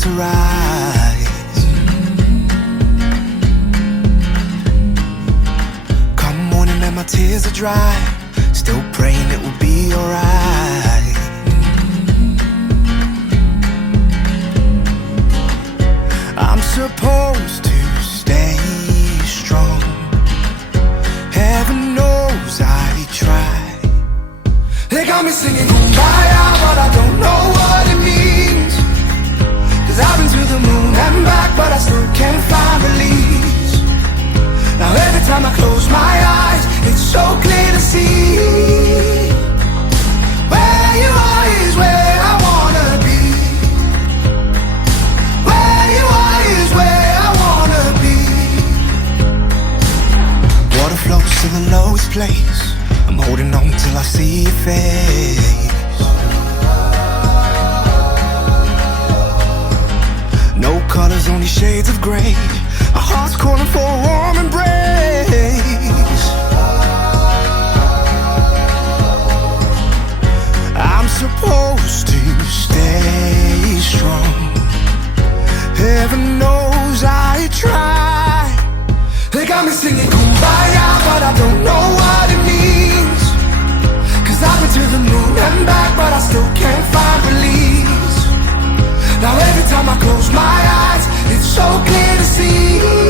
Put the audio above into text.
to rise. Come morning and my tears are dry, still praying it will be alright. I'm supposed to stay strong, heaven knows I try. They got me singing Kumbaya, but I don't know what it means. Cause I've been to the moon and back, but I still can't find release. Now every time I close my eyes, it's so clear to see. Where you are is where I wanna be. Where you are is where I wanna be. Water flows to the lowest place, I'm holding on till I see your face. No colors, only shades of gray. Our hearts calling for a warm embrace. I'm supposed to stay strong, heaven knows I try. They got me singing Kumbaya, but I don't know what it means. Cause I've been to the moon and back, but I still can't find release. Now every time I close my eyes, it's so clear to see.